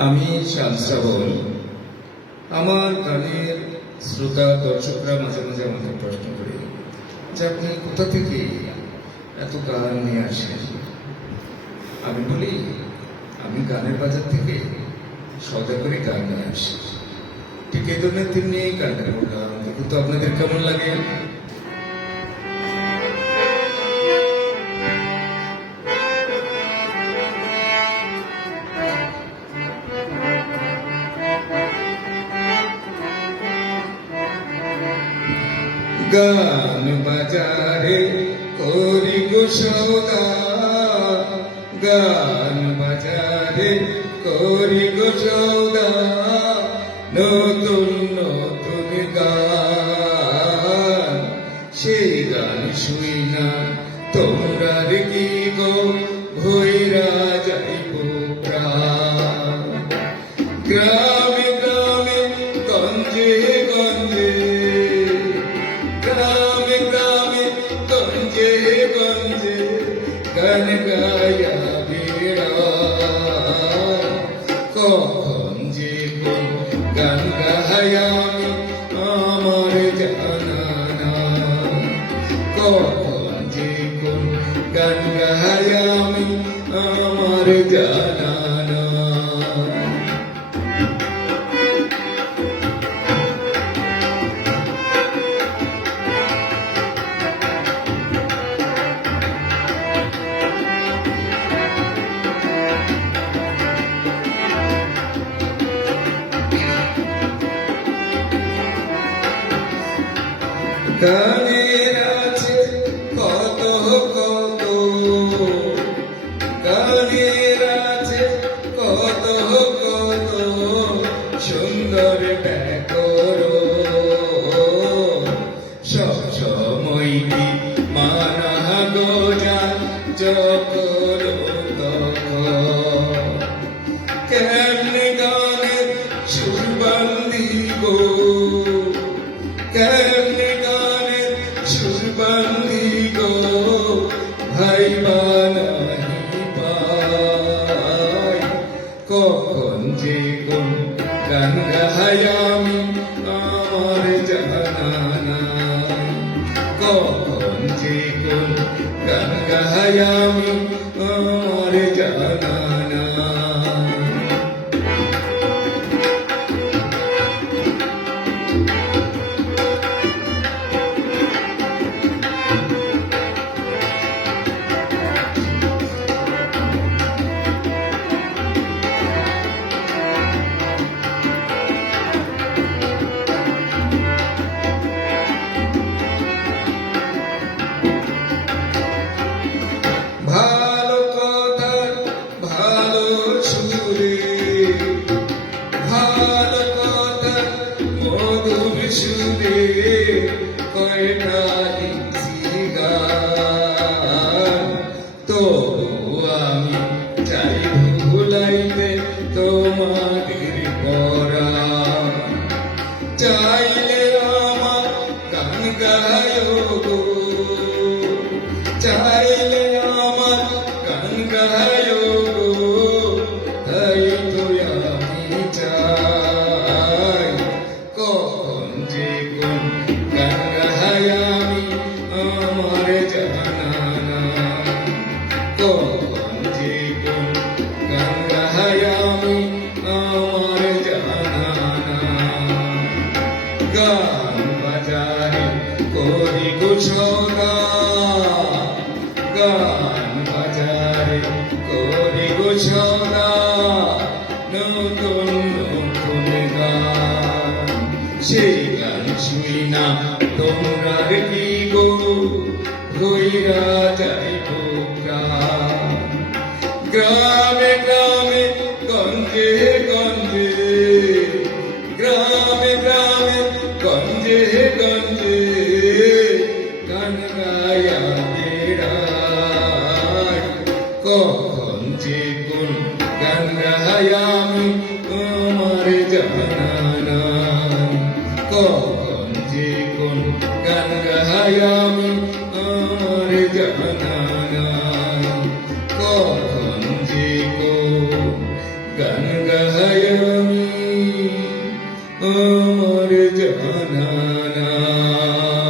আমি শামসাবল। আমার গানের শ্রোতা দর্শকরা মাঝে মাঝে আমাকে প্রশ্ন করে যে আপনি কোথা থেকে এত গান নিয়ে আসেন। আমি বলি আমি গানের বাজার থেকে সদা করে গান নিয়ে আসি। ঠিক এই ধরনের দিন নিয়েই গানটা বললাম, দেখুন তো আপনাদের কেমন লাগে। গান বাজারে করি গো সদা, গান বাজারে করি গো সদা, নতুন নতুন গান। সেই গান শুই না তোমরা কি গো ভৈরা যাইব প্রাণ। গ্রামে গ্রামে গঞ্জে গঞ্জে, গ্রামে গ্রামে গঞ্জে গঞ্জে গান গায়া বেড়াই। কখন যে কোন গান গাই আমি আমার জানা নাই। কখন যে কোন গান গাই আমি আমার জানা নাই। গানের আছে কত কত, গানের আছে কত কত সুন্দর ব্যাকরণ। সব সময় কি মানা গোজান যখন তখন। কেমনে গানের সুর বান্ধিব, কেমনে গানের সুর বান্ধিব ভাইবা নাহি পাই। কখন যে কোন গান গাই আমি আমার জানা নাই। কখন যে কোন গান গাই আমি আমার জানা নাই। ভালো কথা ভালো সুরে, ভালো কথা মধুর সুরে কয়টা দিছি গান। তবু আমি চাই ভুলাইতে তোমাদের পরাণ। চাইলে আমার গান গায় গো, চাইলে আমার গান গায় গো, তাই তো আমি চাই। কখন যে কোন গান গাই আমি আমার জানা নাই। কখন যে কোন গান গাই আমি আমার জানা নাই। গান বাজারে করি গো সদা, গান বাজারে করি গো সদা, নতুন নতুন গান। সেই গান শুই না তোমরা কি গো ভৈরা যাইব প্রাণ। গ্রামে গ্রামে গঞ্জে গঞ্জে, গ্রামে গ্রামে গঞ্জে গঞ্জে গান গায়া বেড়াই। কখন যে কোন গান গাই আমি আমার জানা নাই। কখন যে কোন গান গাই আমি আমার জানা নাই। কখন যে কোন গান গাই তাই আমি আমার জানা নাই।